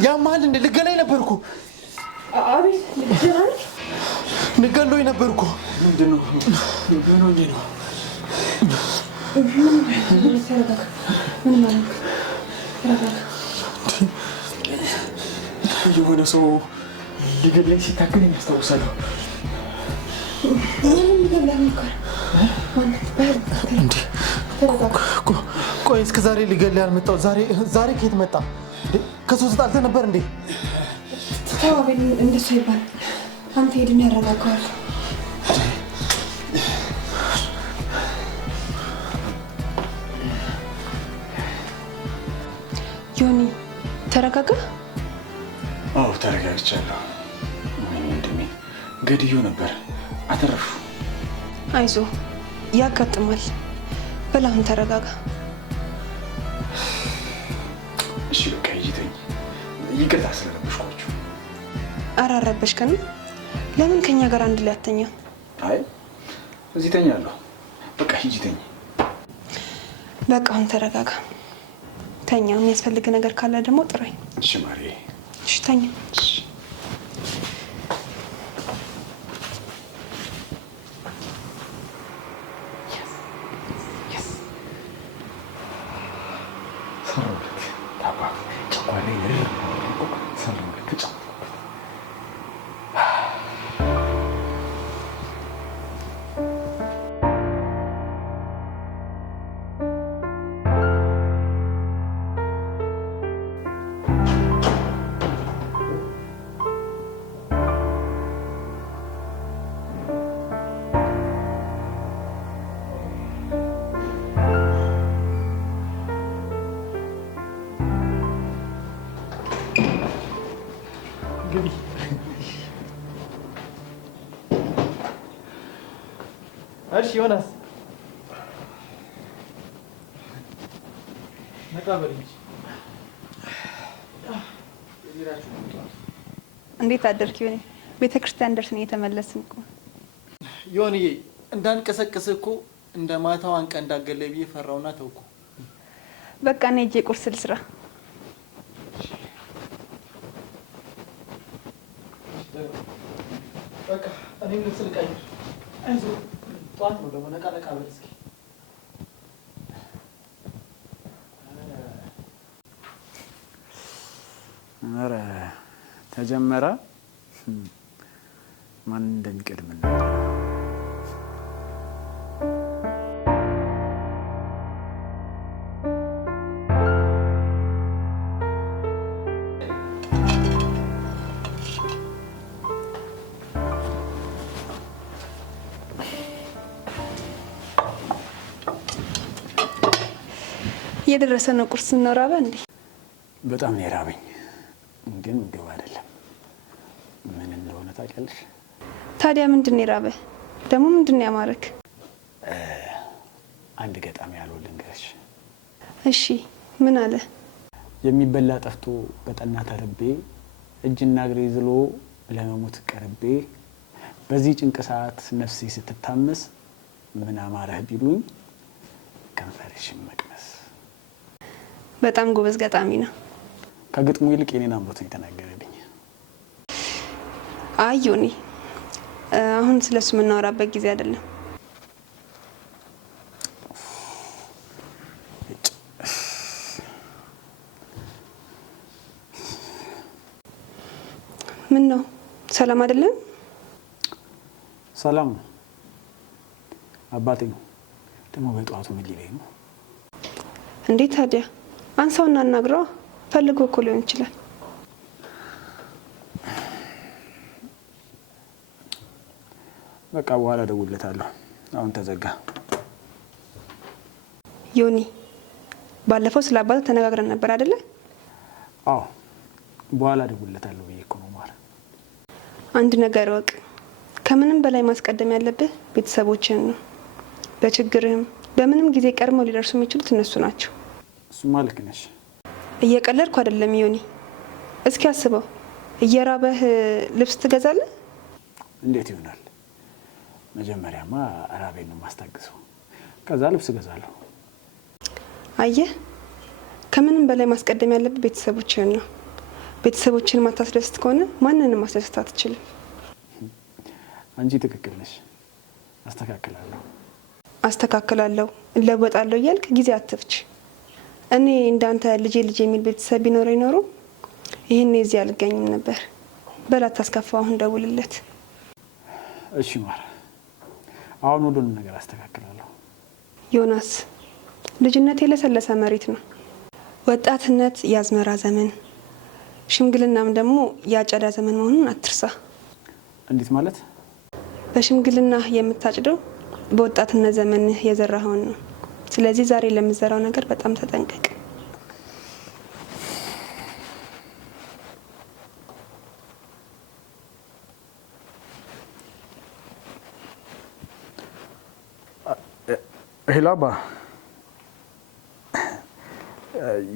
يا مالن لقلي نبركو أبي لقلي نقلوا ينبركو من مالك የሆነ ሰው ሊገለኝ ሲታገለኝ ያስታውሳለሁ። ቆይ እስከ ዛሬ ሊገለኝ ያልመጣው ዛሬ ከየት መጣ? ከሰው ተጣልተህ ነበር እንዴ? ተዋበኝ፣ እንደሱ ይባል። አንተ ሄድን ያረጋጋዋል። ዮኒ ተረጋጋ። አዎ ተረጋግቻለሁ። ወንድሜ ገድዮ ነበር፣ አተረፉ። አይዞ ያጋጥማል። በላሁን ተረጋጋ። እሺ በቃ ይተኝ። ይቅርታ ስለረበሽኳችሁ። ኧረ አልረበሽከንም። ለምን ከኛ ጋር አንድ ላይ አተኛ? አይ እዚህ ተኛለሁ። በቃ ሂጂ ተኝ። በቃ አሁን ተረጋጋ። ተኛ። የሚያስፈልግ ነገር ካለ ደግሞ ጥራኝ። እሺ ማሬ። እሺ ተኛ። እሺ ዮናስ ነቃበል እንጂ እንዴት አደርክ ዮኒ? ቤተክርስቲያን ደርሰን እየተመለስን እኮ። ዮኒዬ እንዳንቀሰቅስ እኮ እንደ ማታው አንቀ እንዳገለይ ብዬ ፈራውና ተውኩ። በቃ እኔ ሂጅ ቁርስ ልስራ። በቃ እኔም ልብስ ልቀይር። አይዞህ ጠዋት ነው ደግሞ ነቃ በል እስኪ። ኧረ ተጀመረ። ማን እንደሚቀድም ነው። እየደረሰ ነው ቁርስ እናወራባ እንዴ? በጣም ነው የራበኝ፣ ግን ምግብ አይደለም። ምን እንደሆነ ታውቂያለሽ? ታዲያ ምንድን ነው የራበህ? ደግሞ ምንድን ነው ያማረክ? አንድ ገጣሚ ያለው ልንገርሽ። እሺ ምን አለ? የሚበላ ጠፍቶ በጠና ተርቤ እጅና እግሬ ዝሎ ለመሞት ቀርቤ በዚህ ጭንቅ ሰዓት ነፍሴ ስትታመስ ምን አማረህ ቢሉኝ ከንፈርሽን መቅመስ። በጣም ጎበዝ ገጣሚ ነው። ከግጥሙ ይልቅ የኔን አምሮት ነው የተናገረልኝ። አይ ዮኒ፣ አሁን ስለሱ የምናወራበት ጊዜ አይደለም። ምን ነው ሰላም አይደለም? ሰላም ነው። አባቴ ነው ደግሞ በጠዋቱ ምን ሊለኝ ነው? እንዴት ታዲያ አንሳውና አናግረው። ፈልጎ እኮ ሊሆን ይችላል። በቃ በኋላ እደውልለታለሁ። አሁን ተዘጋ። ዮኒ ባለፈው ስለ አባቱ ተነጋግረን ነበር አይደለ? አዎ በኋላ እደውልለታለሁ ብዬ እኮ ነው ማር። አንድ ነገር ወቅ ከምንም በላይ ማስቀደም ያለብህ ቤተሰቦችን ነው። በችግርህም በምንም ጊዜ ቀድመው ሊደርሱ የሚችሉት እነሱ ናቸው። እሱማ ልክ ነሽ። እየቀለድኩ አይደለም ዮኒ። እስኪ አስበው፣ እየራበህ ልብስ ትገዛለህ? እንዴት ይሆናል? መጀመሪያማ ራቤን ነው ማስታግሰው፣ ከዛ ልብስ እገዛለሁ። አየህ፣ ከምንም በላይ ማስቀደም ያለብህ ቤተሰቦችን ነው። ቤተሰቦችን ማታስደስት ከሆነ ማንንም ማስደስት አትችልም። አንቺ ትክክል ነሽ። አስተካክላለሁ እለወጣለሁ እያልክ ጊዜ አትፍች። እኔ እንዳንተ ልጄ የሚል ቤተሰብ ቢኖረኝ ኖሮ ይሄን እዚህ አልገኝም ነበር። በላት ታስከፋው። አሁን ደውልለት። እሺ ማር፣ አሁን ሁሉንም ነገር አስተካክላለሁ። ዮናስ፣ ልጅነት የለሰለሰ መሬት ነው። ወጣትነት የአዝመራ ዘመን፣ ሽምግልናም ደግሞ የአጨዳ ዘመን መሆኑን አትርሳ። እንዴት ማለት? በሽምግልና የምታጭደው በወጣትነት ዘመን የዘራኸውን ነው። ስለዚህ ዛሬ ለምዘራው ነገር በጣም ተጠንቀቅ። ሄሎ አባ፣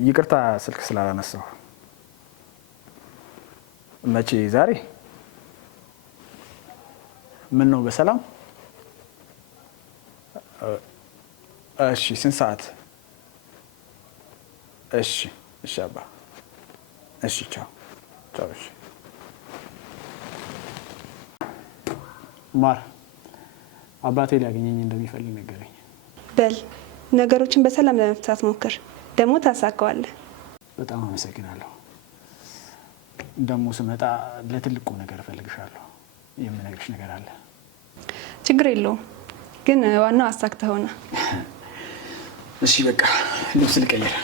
ይቅርታ ስልክ ስላላነሳው። መቼ? ዛሬ? ምን ነው በሰላም? እሺ፣ ስንት ሰዓት? እሺ እሺ አባ፣ እሺ፣ ቻው ቻው። እሺ ማር፣ አባቴ ሊያገኘኝ እንደሚፈልግ ነገረኝ። በል ነገሮችን በሰላም ለመፍታት ሞክር፣ ደግሞ ታሳካዋለህ። በጣም አመሰግናለሁ። ደግሞ ስመጣ ለትልቁ ነገር እፈልግሻለሁ። የምነግርሽ ነገር አለ። ችግር የለውም፣ ግን ዋናው አሳክተህ ሆነ። እሺ በቃ ልብስ ልቀይር።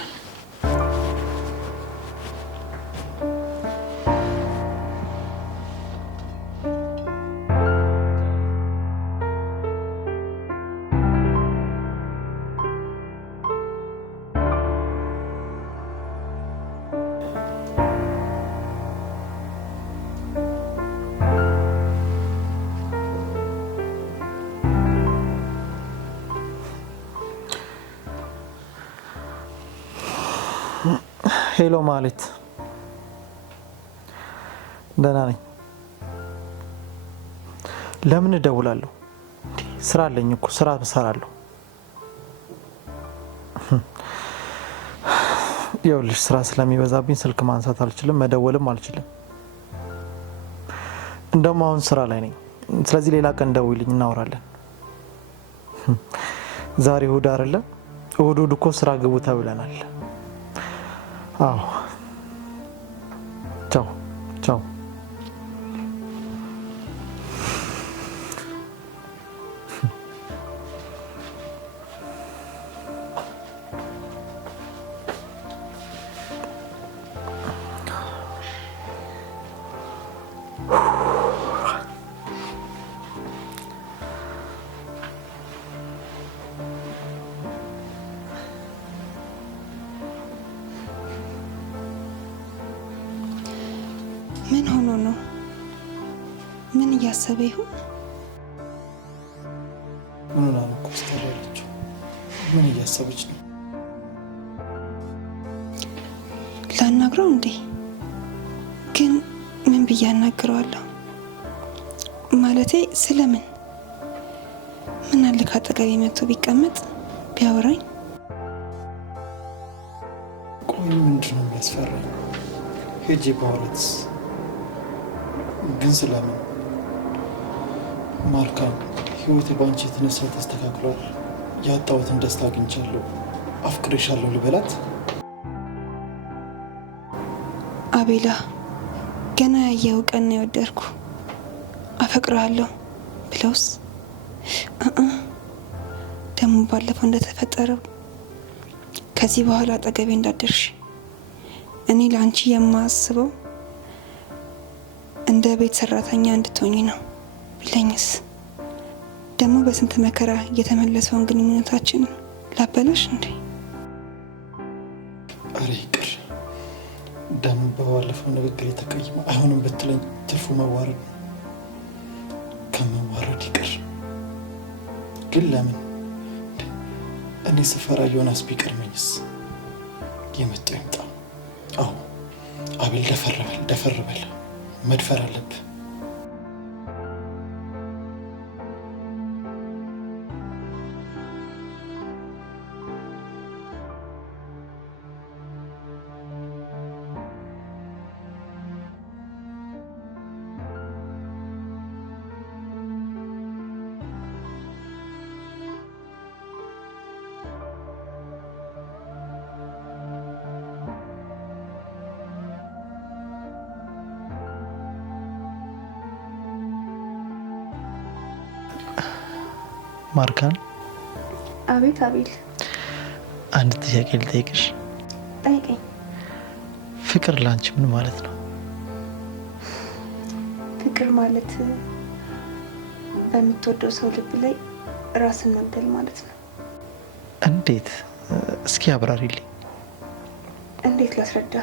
ሄሎ ማለት ደህና ነኝ። ለምን እደውላለሁ? ስራ አለኝ እኮ ስራ እሰራለሁ። ይኸውልሽ ስራ ስለሚበዛብኝ ስልክ ማንሳት አልችልም፣ መደወልም አልችልም። እንደውም አሁን ስራ ላይ ነኝ። ስለዚህ ሌላ ቀን ደውይልኝ፣ እናወራለን። ዛሬ እሑድ አይደለ? እሑድ እኮ ስራ ግቡ ተብለናል። አዎ ቻው ቻው። ምን ሆኖ ነው? ምን እያሰበ ይሆን? ምን ሆና ነው ኮስተር ያለችው? ምን እያሰበች ነው? ላናግረው እንዴ? ግን ምን ብዬ አናግረዋለሁ? ማለቴ ስለምን? ምን አለ ካጠገቤ መጥቶ ቢቀመጥ ቢያወራኝ? ቆይ ምንድን ነው የሚያስፈራኝ? ሄጄ በኋላስ? ግን ስለምን? ማርካም ህይወቴ ባንቺ የተነሳ ተስተካክሏል። ያጣሁትን ደስታ አግኝቻለሁ። አፍቅሬሻለሁ ልበላት? አቤላ፣ ገና ያየው ቀን ነው የወደድኩ። አፈቅረዋለሁ ብለውስ? ደግሞ ባለፈው እንደተፈጠረው ከዚህ በኋላ አጠገቤ እንዳደርሽ። እኔ ለአንቺ የማስበው እንደ ቤት ሰራተኛ እንድትሆኚ ነው ቢለኝስ? ደግሞ በስንት መከራ የተመለሰውን ግንኙነታችን ላበላሽ እንዴ? አረ ይቅር። ደም በባለፈው ንግግር የተቀየመ አይሆንም ብትለኝ ትርፉ መዋረድ ነው። ከመዋረድ ይቅር። ግን ለምን እኔ ስፈራ ዮናስ ቢቀድመኝስ? የመጣው ይምጣ። አዎ አቤል ደፈር በል መድፈር አለብህ። ማርካን። አቤት አቤል። አንድ ጥያቄ ልጠይቅሽ። ጠይቀኝ። ፍቅር ላንቺ ምን ማለት ነው? ፍቅር ማለት በምትወደው ሰው ልብ ላይ ራስን መግደል ማለት ነው። እንዴት? እስኪ አብራሪልኝ። እንዴት ላስረዳ?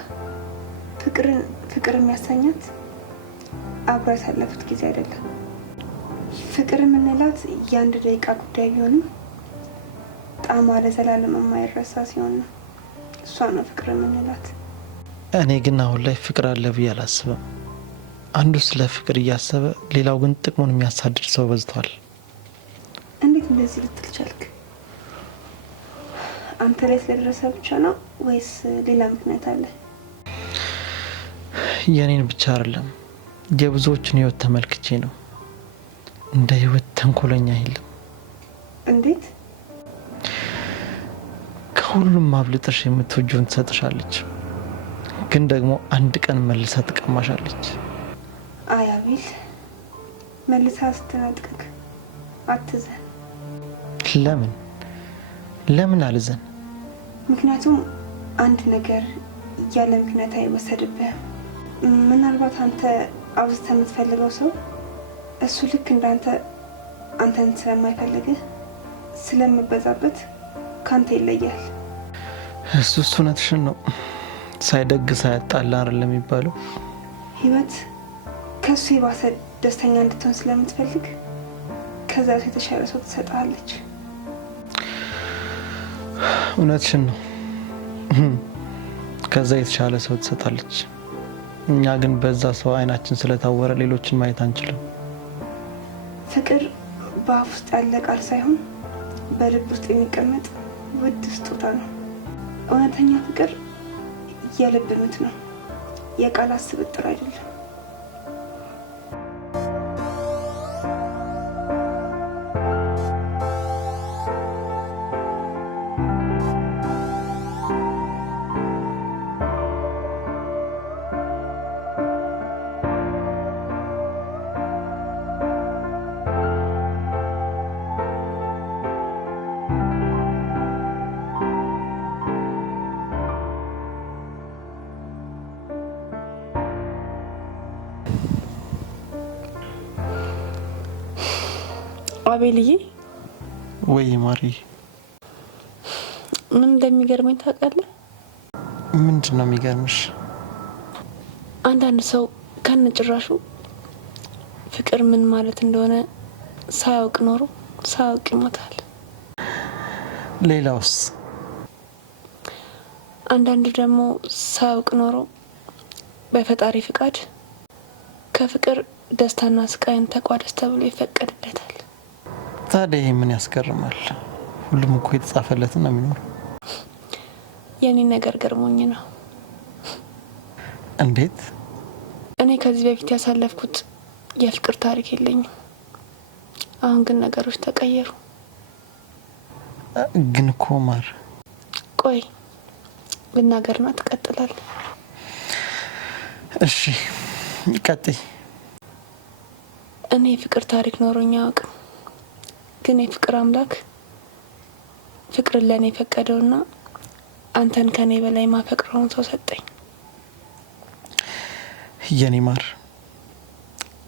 ፍቅር የሚያሰኛት አብራ ያሳለፉት ጊዜ አይደለም። ፍቅር የምንላት የአንድ ደቂቃ ጉዳይ ቢሆንም ጣዕሟ ለዘላለም የማይረሳ ሲሆን ነው። እሷ ነው ፍቅር የምንላት። እኔ ግን አሁን ላይ ፍቅር አለ ብዬ አላስብም። አንዱ ስለ ፍቅር እያሰበ ሌላው ግን ጥቅሙን የሚያሳድድ ሰው በዝቷል። እንዴት እንደዚህ ልትል ቻልክ? አንተ ላይ ስለደረሰ ብቻ ነው ወይስ ሌላ ምክንያት አለ? የኔን ብቻ አይደለም የብዙዎችን ህይወት ተመልክቼ ነው። እንደ ህይወት ተንኮለኛ የለም። እንዴት? ከሁሉም አብልጠሽ የምትወጂውን ትሰጥሻለች፣ ግን ደግሞ አንድ ቀን መልሳ ትቀማሻለች። አይ አቤል፣ መልሳ ስትነጥቅክ አትዘን። ለምን አልዘን? ምክንያቱም አንድ ነገር ያለ ምክንያት አይወሰድብህም። ምናልባት አንተ አብዝተህ የምትፈልገው ሰው እሱ ልክ እንዳንተ አንተን ስለማይፈልግህ ስለምበዛበት ካንተ ይለያል። እሱ እውነትሽን ነው። ሳይደግ ሳያጣላ አይደለም የሚባለው። ህይወት ከሱ የባሰ ደስተኛ እንድትሆን ስለምትፈልግ ከዛ የተሻለ ሰው ትሰጣለች። እውነትሽን ነው። ከዛ የተሻለ ሰው ትሰጣለች። እኛ ግን በዛ ሰው አይናችን ስለታወረ ሌሎችን ማየት አንችልም። ፍቅር በአፍ ውስጥ ያለ ቃል ሳይሆን በልብ ውስጥ የሚቀመጥ ውድ ስጦታ ነው። እውነተኛ ፍቅር የልብ ምት ነው፣ የቃላት ስብጥር አይደለም። አቤልዬ። ወይ ማሪ፣ ምን እንደሚገርመኝ ታውቃለህ? ምንድን ነው የሚገርምሽ? አንዳንድ ሰው ከነጭራሹ ፍቅር ምን ማለት እንደሆነ ሳያውቅ ኖሮ ሳያውቅ ይሞታል። ሌላውስ? አንዳንዱ ደግሞ ሳያውቅ ኖሮ በፈጣሪ ፍቃድ ከፍቅር ደስታና ስቃይን ተቋደስ ተብሎ ይፈቀድለታል። ታዲያ ይህ ምን ያስገርማል? ሁሉም እኮ የተጻፈለትን ነው የሚኖረው። የኔ ነገር ገርሞኝ ነው። እንዴት? እኔ ከዚህ በፊት ያሳለፍኩት የፍቅር ታሪክ የለኝም። አሁን ግን ነገሮች ተቀየሩ። ግን እኮ ማር፣ ቆይ ልናገርና ትቀጥላለህ። እሺ ቀጥይ። እኔ የፍቅር ታሪክ ኖሮኝ አያውቅም። ግን የፍቅር አምላክ ፍቅርን ለእኔ ፈቀደውና አንተን ከኔ በላይ ማፈቅረውን ሰው ሰጠኝ። የኔ ማር፣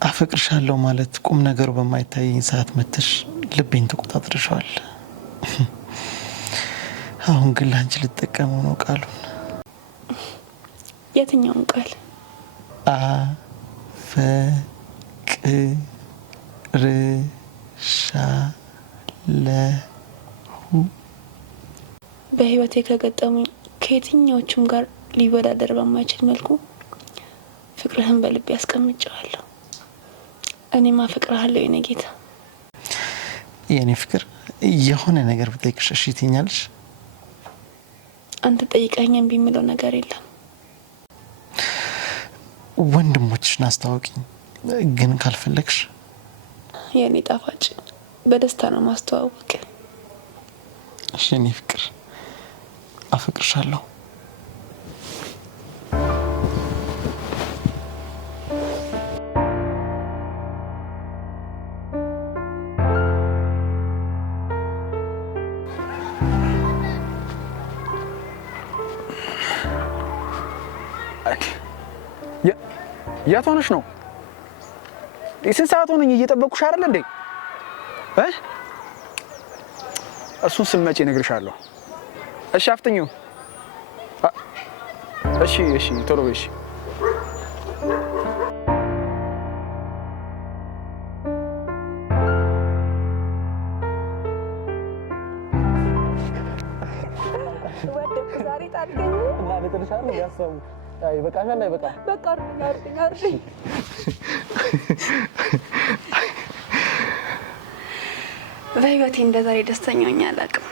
አፈቅርሻለሁ ማለት ቁም ነገሩ በማይታየኝ ሰዓት መተሽ ልቤን ተቆጣጥረሻል። አሁን ግን ላንቺ ልጠቀመው ነው ቃሉን። የትኛውን ቃል? አፈቅርሻለሁ። በህይወቴ ከገጠሙኝ ከየትኛዎቹም ጋር ሊወዳደር በማይችል መልኩ ፍቅርህን በልቤ ያስቀምጨዋለሁ። እኔም አፈቅርሃለሁ የኔ ጌታ። የኔ ፍቅር የሆነ ነገር ብጠይቅሽ እሺ ትይኛለሽ? አንተ ጠይቀኸኝ ቢምለው ነገር የለም። ወንድሞችሽን አስተዋውቂኝ፣ ግን ካልፈለግሽ የኔ ጣፋጭ በደስታ ነው ማስተዋወቅ። እሺ የኔ ፍቅር አፈቅርሻለሁ። የት ሆነሽ ነው? ስንት ሰዓት ሆነኝ እየጠበቅኩሽ አይደል እንዴ? እሱን ስመጪ እነግርሻለሁ። እሺ አፍጥኚው። እሺ ቶሎ በይ። እሺ በህይወቴ እንደዛሬ ደስተኛ ሆኜ አላውቅም።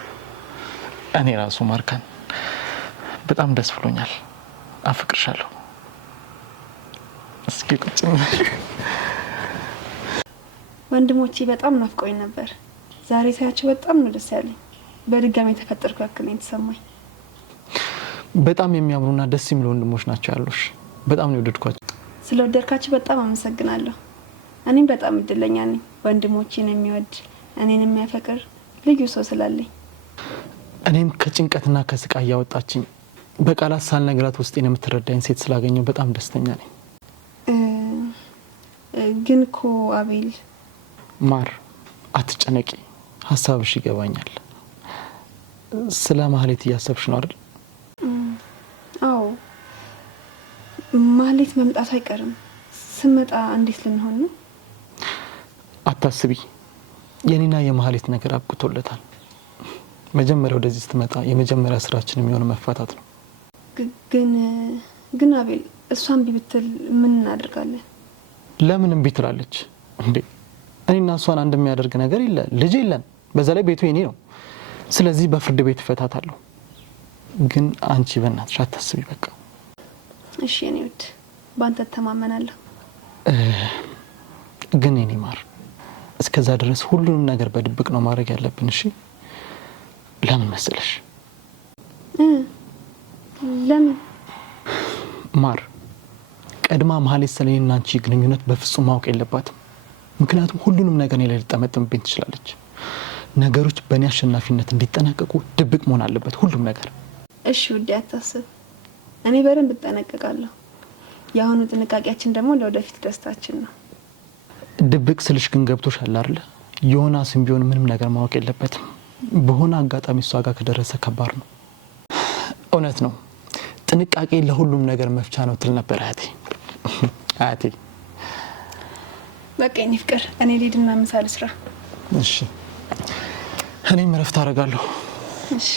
እኔ ራሱ ማርካን በጣም ደስ ብሎኛል። አፈቅርሻለሁ። እስኪ ቁጭ ብለሽ። ወንድሞቼ በጣም ናፍቆኝ ነበር። ዛሬ ሳያቸው በጣም ነው ደስ ያለኝ። በድጋሚ የተፈጠርኩ ያክል ነው የተሰማኝ። በጣም የሚያምሩና ደስ የሚሉ ወንድሞች ናቸው ያሉሽ። በጣም ነው የወደድኳቸው። ስለወደድካችሁ በጣም አመሰግናለሁ። እኔም በጣም እድለኛ ነኝ ወንድሞቼን የሚወድ እኔን የሚያፈቅር ልዩ ሰው ስላለኝ። እኔም ከጭንቀትና ከስቃይ ያወጣችኝ በቃላት ሳልነግራት ውስጤን የምትረዳኝ ሴት ስላገኘው በጣም ደስተኛ ነኝ። ግን እኮ አቤል ማር አትጨነቂ፣ ሀሳብሽ ይገባኛል። ስለ ማህሌት እያሰብሽ ነው አይደል? አዎ፣ ማህሌት መምጣት አይቀርም። ስመጣ እንዴት ልንሆን ነው? አታስቢ፣ የኔና የማህሌት ነገር አብቅቶለታል። መጀመሪያ ወደዚህ ስትመጣ የመጀመሪያ ስራችን የሚሆነው መፋታት ነው። ግን አቤል እሷን እምቢ ብትል ምን እናደርጋለን? ለምን እምቢ ትላለች እንዴ? እኔና እሷን አንድ የሚያደርግ ነገር የለ፣ ልጅ የለን፣ በዛ ላይ ቤቱ የኔ ነው። ስለዚህ በፍርድ ቤት እፈታታለሁ። ግን አንቺ በእናትሽ አታስቢ በቃ። እሺ የኔ ውድ፣ ባንተ ተማመናለሁ። ግን የኔ ማር እስከዛ ድረስ ሁሉንም ነገር በድብቅ ነው ማድረግ ያለብን። እሺ ለምን መሰለሽ? ለምን? ማር ቀድማ ማህሌት ስለኔና አንቺ ግንኙነት በፍጹም ማወቅ የለባትም። ምክንያቱም ሁሉንም ነገር እኔ ላይ ልጠመጥምብኝ ትችላለች። ነገሮች በእኔ አሸናፊነት እንዲጠናቀቁ ድብቅ መሆን አለበት ሁሉም ነገር። እሺ ውዴ አታስብ፣ እኔ በደንብ እጠነቀቃለሁ። የአሁኑ ጥንቃቄያችን ደግሞ ለወደፊት ደስታችን ነው። ድብቅ ስልሽ ግን ገብቶሻል አይደል? ዮናስም ቢሆን ምንም ነገር ማወቅ የለበትም። በሆነ አጋጣሚ እሷ ጋር ከደረሰ ከባድ ነው። እውነት ነው፣ ጥንቃቄ ለሁሉም ነገር መፍቻ ነው ትል ነበር አያቴ። በቃ የኔ ፍቅር፣ እኔ ልሂድና ምሳ ልስራ። እሺ፣ እኔም እረፍት አደርጋለሁ። እሺ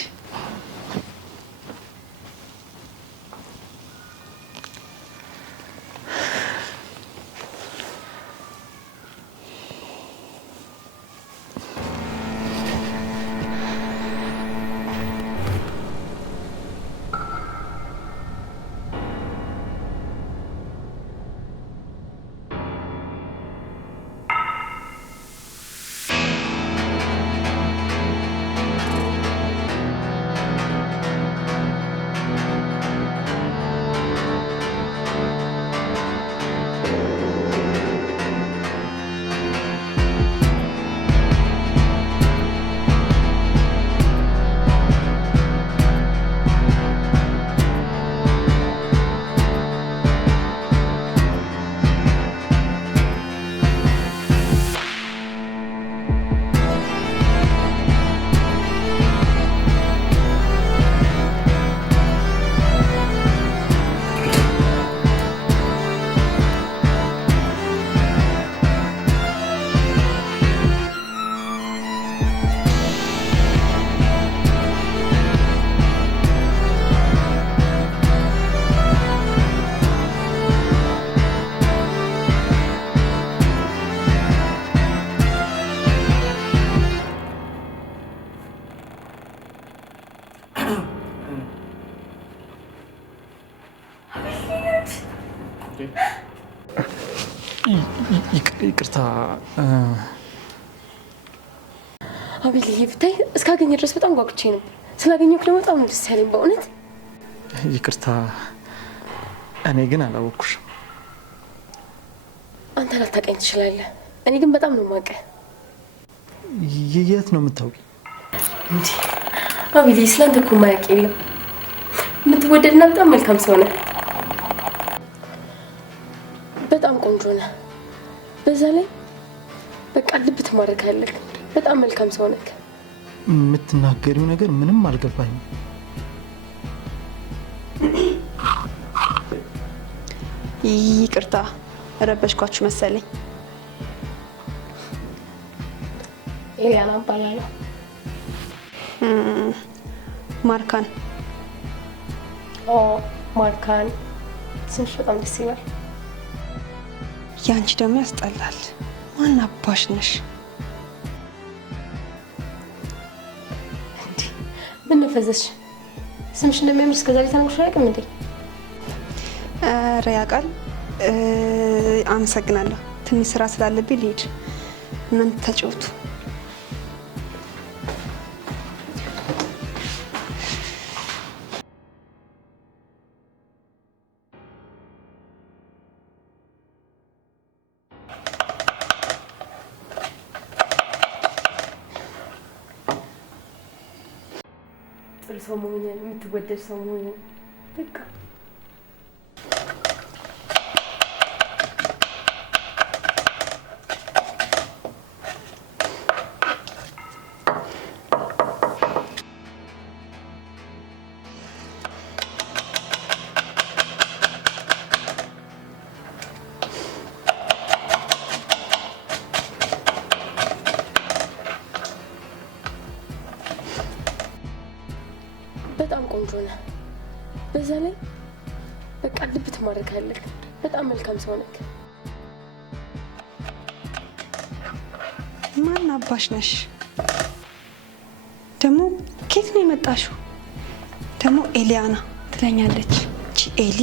ይቅርታ አቤል፣ ብታይ እስካገኘ ድረስ በጣም ጓጉቼ ነበር። ስላገኘሁህ ደግሞ በጣም ደስ ያለኝ በእውነት። ይቅርታ፣ እኔ ግን አላወቅኩሽም። አንተ ላታውቀኝ ትችላለህ፣ እኔ ግን በጣም ነው የማውቅህ። የት ነው የምታውቂኝ? እንዴ አቤል፣ ስላንተ እኮ የማያውቅ የለም። የምትወደድና በጣም መልካም ሰው ነህ። በጣም ቆንጆ ነህ። በዛ ላይ በቃ ልብ ትማርካለህ። በጣም መልካም ሰው ነህ። የምትናገሪው ነገር ምንም አልገባኝም። ይቅርታ ረበሽኳችሁ መሰለኝ። ኤሊያና እባላለሁ። ማርካን። ኦ ማርካን፣ ስምሽ በጣም ደስ ይላል። ያንቺ ደግሞ ያስጠላል። ማን አባሽ ነሽ? ምን ነፈዘሽ? ስምሽ እንደሚያምር እስከዛሬ ተናግሮሽ አያውቅም እንዴ? ኧረ ያውቃል። አመሰግናለሁ። ትንሽ ስራ ስላለብኝ ልሂድ። እናንተ ተጫወቱ። ጥሩ ሰው መሆንን፣ የምትወደድ ሰው መሆንን በቃ በጣም ቆንጆ ነህ። በዛ ላይ በቃ ልብ ትማርካለህ። በጣም መልካም ሰው ነህ። ማን አባሽ ነሽ? ደግሞ ኬት ነው የመጣሽው? ደግሞ ኤሊያና ትለኛለች። እቺ ኤሊ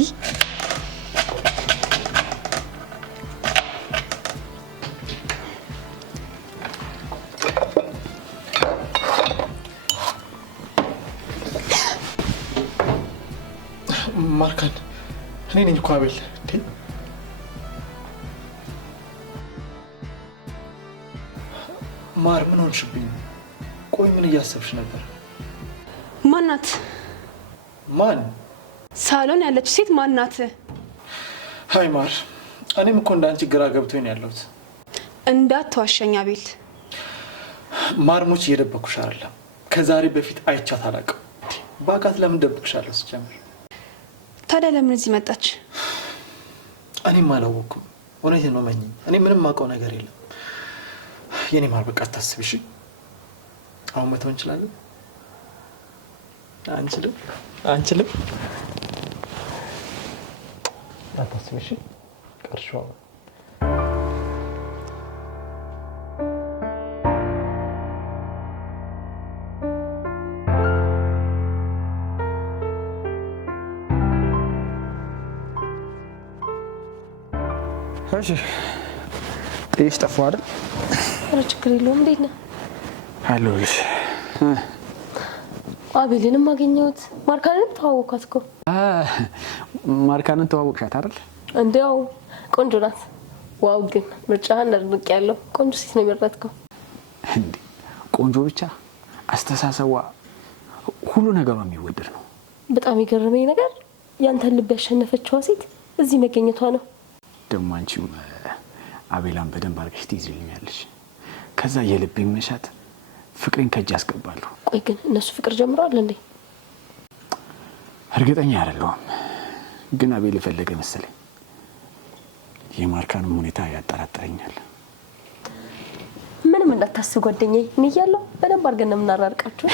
ማርካን፣ እኔ ነኝ እኮ አቤል። ማር፣ ምን ሆንሽብኝ? ቆይ ምን እያሰብሽ ነበር? ማናት? ማን? ሳሎን ያለች ሴት ማናት? ሀይ ማር፣ እኔም እኮ እንዳንቺ ግራ ገብቶኝ ነው ያለሁት። እንዳትዋሸኝ አቤል። ማርሞች እየደበኩሽ አይደለም። ከዛሬ በፊት አይቻት አላውቅም። በአካት ለምን ደብቅሻለሁ? ስጀምር ታዲያ ለምን እዚህ መጣች? እኔም አላወኩም። እውነቴን ነው መኝ። እኔ ምንም የማውቀው ነገር የለም። የኔ ማር፣ በቃ አታስቢ እሺ? አሁን መተው እንችላለን? አንችልም? አንችልም? አታስቢ እሺ? ቀርሻው እሺ፣ ጥይሽ ጠፋ አይደል? ኧረ ችግር የለውም። እንዴት ነህ? አለሁልሽ። አቤልንም አገኘሁት። ማርካንን ተዋወቅኳት እኮ። ማርካንን ተዋወቅሻት አይደል? እንዲያው ቆንጆ ናት። ዋው! ግን ምርጫህን አድንቄያለሁ። ቆንጆ ሴት ነው የመረጥከው። እንዴ ቆንጆ ብቻ አስተሳሰቧ፣ ሁሉ ነገሯ የሚወደድ ነው። በጣም የገረመኝ ነገር ያንተን ልብ ያሸነፈችዋ ሴት እዚህ መገኘቷ ነው። ደግሞ አንቺም አቤላን በደንብ አድርገሽ ትይዝልኛለሽ። ከዛ የልብ መሻት ፍቅሬን ከእጅ አስገባለሁ። ቆይ ግን እነሱ ፍቅር ጀምረዋል እንዴ? እርግጠኛ አይደለሁም፣ ግን አቤል የፈለገ መሰለኝ። የማርካንም ሁኔታ ያጠራጥረኛል። ምንም እንዳታስብ ጓደኛዬ፣ እኔ እያለሁ በደንብ አድርገን ነው የምናራርቃችሁ።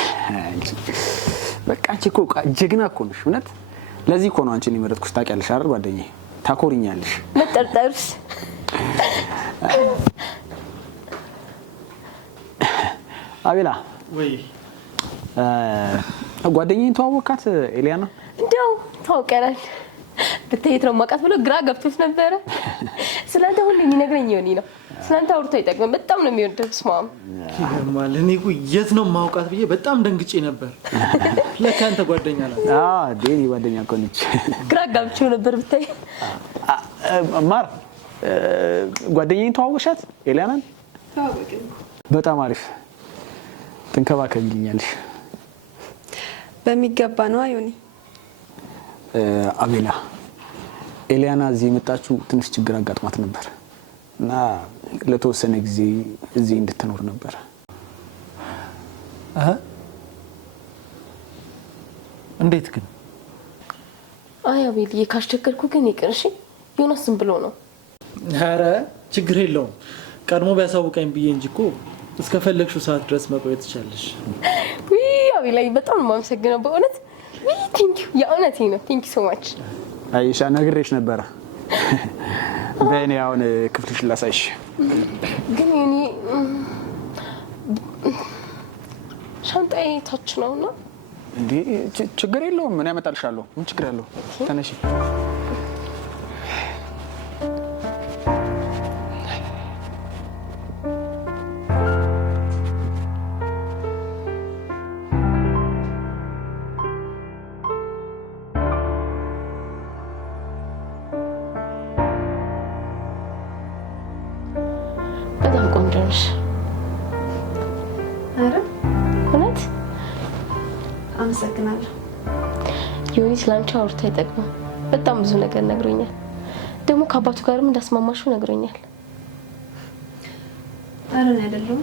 በቃ አንቺ እኮ ጀግና እኮ ነሽ። እውነት ለዚህ እኮ ነው አንቺን የመረጥኩሽ። ታውቂያለሽ አይደል ጓደኛዬ? ታኮሪኛለሽ። መጠርጠሩስ? አቤላ ወይ ጓደኛዬን ተዋወቃት ኤሊያና? እንዲያው ታውቀናል። ብትሄድ ነው ማቃት ብሎ ግራ ገብቶት ነበረ። ስላንተ ሁሉ የሚነግረኝ ዮኒ ነው። ስላንተ አውርቶ አይጠቅምም። በጣም ነው የሚወደው። ስማም ይገርማል። እኔ እኮ የት ነው ማውቃት ብዬ በጣም ደንግጬ ነበር። ለካ አንተ ጓደኛ ናት። ዴኒ ጓደኛ እኮ ነች። ግራ ጋብቼው ነበር ብታይ። ማር ጓደኛዬን ተዋወቅሻት? ኤሊያናን? በጣም አሪፍ ትንከባከቢልኛለሽ። በሚገባ ነው ዮኒ። አቤላ ኤሊያና እዚህ የመጣችው ትንሽ ችግር አጋጥማት ነበር እና ለተወሰነ ጊዜ እዚህ እንድትኖር ነበር። እንዴት ግን? አይ አቤልዬ ካስቸገርኩ ግን ይቅር እሺ። ዮናስ ዝም ብሎ ነው። ኧረ ችግር የለውም። ቀድሞ ቢያሳውቀኝ ብዬ እንጂ እኮ እስከፈለግሽው ሰዓት ድረስ መቆየት ትችላለሽ። ውይ አቤልዬ በጣም ነው የማመሰግነው በእውነት። ውይ ቴንኪው፣ የእውነቴ ነው። ቴንኪው ሶ ማች። አይሻ ነግሬሽ ነበረ። በእኔ አሁን ክፍልሽ ላሳይሽ። ግን እኔ ሻንጣዬ ታች ነውና እንዴ ችግር የለውም። ምን ያመጣልሻለሁ? ምን ችግር አለው? ተነሺ። በጣም ቆንጆ ነሽ። አረ እውነት አመሰግናለሁ። ዮኒ ስላንቺ አውርቶ አይጠቅምም። በጣም ብዙ ነገር ነግሮኛል። ደግሞ ከአባቱ ጋርም እንዳስማማሽው ነግሮኛል። አረ ነው አይደለም።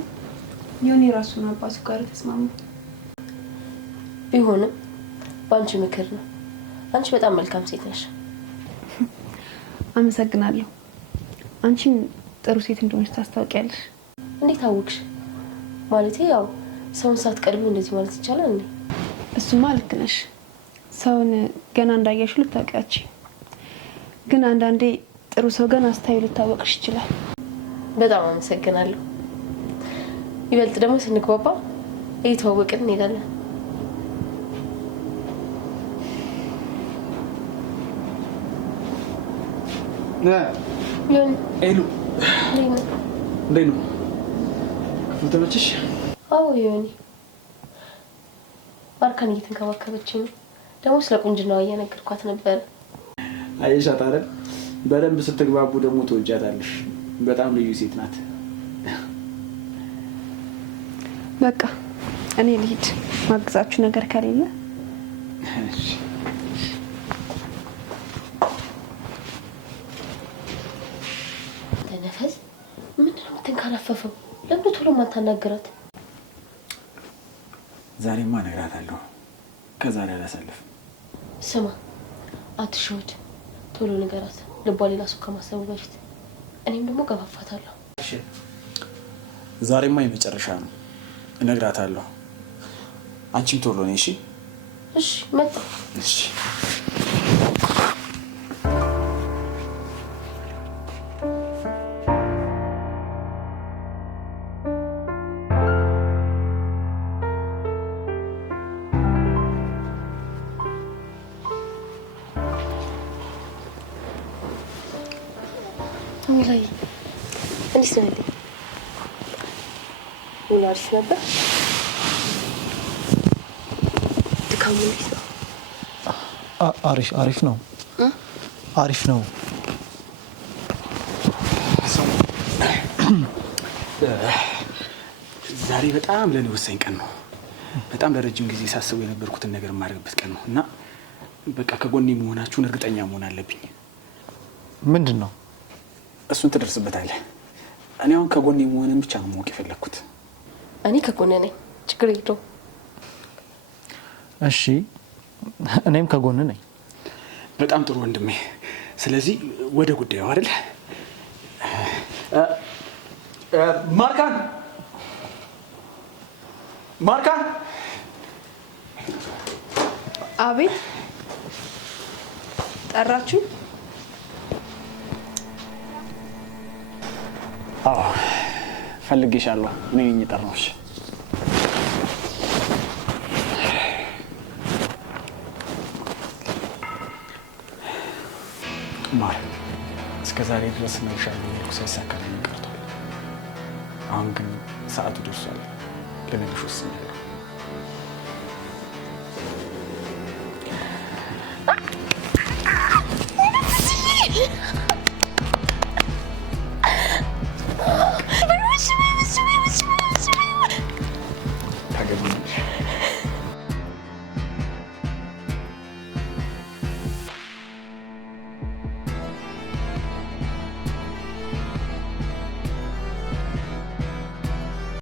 ዮኒ ራሱ ነው አባቱ ጋር ተስማሙ። ቢሆንም በአንቺ ምክር ነው። አንቺ በጣም መልካም ሴት ነሽ። አመሰግናለሁ። አንቺም ጥሩ ሴት እንደሆነች ታስታውቂያለሽ። እንዴት አወቅሽ? ማለቴ ያው ሰውን ሳትቀርቢው እንደዚህ ማለት ይቻላል እንዴ? እሱማ ልክ ነሽ። ሰውን ገና እንዳያሽው ልታውቂያች፣ ግን አንዳንዴ ጥሩ ሰው ገና ስታዩ ልታወቅሽ ይችላል። በጣም አመሰግናለሁ። ይበልጥ ደግሞ ስንግባባ እየተዋወቅን እንሄዳለን። ዮኒ ኤሉ እንዴት ነው? ክፍል ተመችሽ? አዎ ዮኒ ማርካን እየተንከባከበችኝ ነው። ደግሞ ስለ ቁንጅናዋ እየነገርኳት ነበር። አይሻት አይደል? በደንብ ስትግባቡ ደግሞ ትወጃታለሽ። በጣም ልዩ ሴት ናት። በቃ እኔ ልሂድ፣ ማግዛችሁ ነገር ከሌለ። ተነፈስ። ምንድን ነው የምትንከራፈፈው? ለምን ቶሎ ማታናግራት? ዛሬማ እነግራታለሁ። ከዛሬ አላሳልፍም። ስማ አትሸወድ፣ ቶሎ ንገራት። ልቧ ሌላ ሰው ከማሰቡ በፊት። እኔም ደግሞ ገፋፋታለሁ። ዛሬማ የመጨረሻ ነው። እነግራታለሁ። አንቺም ቶሎ ነይ። እሺ እሺ መጣሁ። እሺ ሙላይ እንዴት ነው? ውሎ አሪፍ ነበር? ድካሙ እንዴት ነው? አሪፍ ነው። አሪፍ ነው። ዛሬ በጣም ለኔ ወሳኝ ቀን ነው። በጣም ለረጅም ጊዜ ሳስበው የነበርኩትን ነገር የማደርግበት ቀን ነው እና በቃ ከጎኔ መሆናችሁን እርግጠኛ መሆን አለብኝ። ምንድን ነው? እሱን ትደርስበታለህ። እኔ አሁን ከጎኔ መሆንን ብቻ ነው ማወቅ የፈለግኩት። እኔ ከጎኔ ነኝ፣ ችግር የለውም። እሺ እኔም ከጎን ነኝ። በጣም ጥሩ ወንድሜ። ስለዚህ ወደ ጉዳዩ አይደል? ማርካን አቤት፣ ጠራችሁ? አዎ ፈልጌሻለሁ። እኔ ነኝ የጠራሁሽ። ዛሬ ድረስ እነግርሻለሁ እያልኩ ሳይሳካልኝ ቀርቷል። አሁን ግን ሰዓቱ ደርሷል። ልነግርሽ ወስኛለሁ።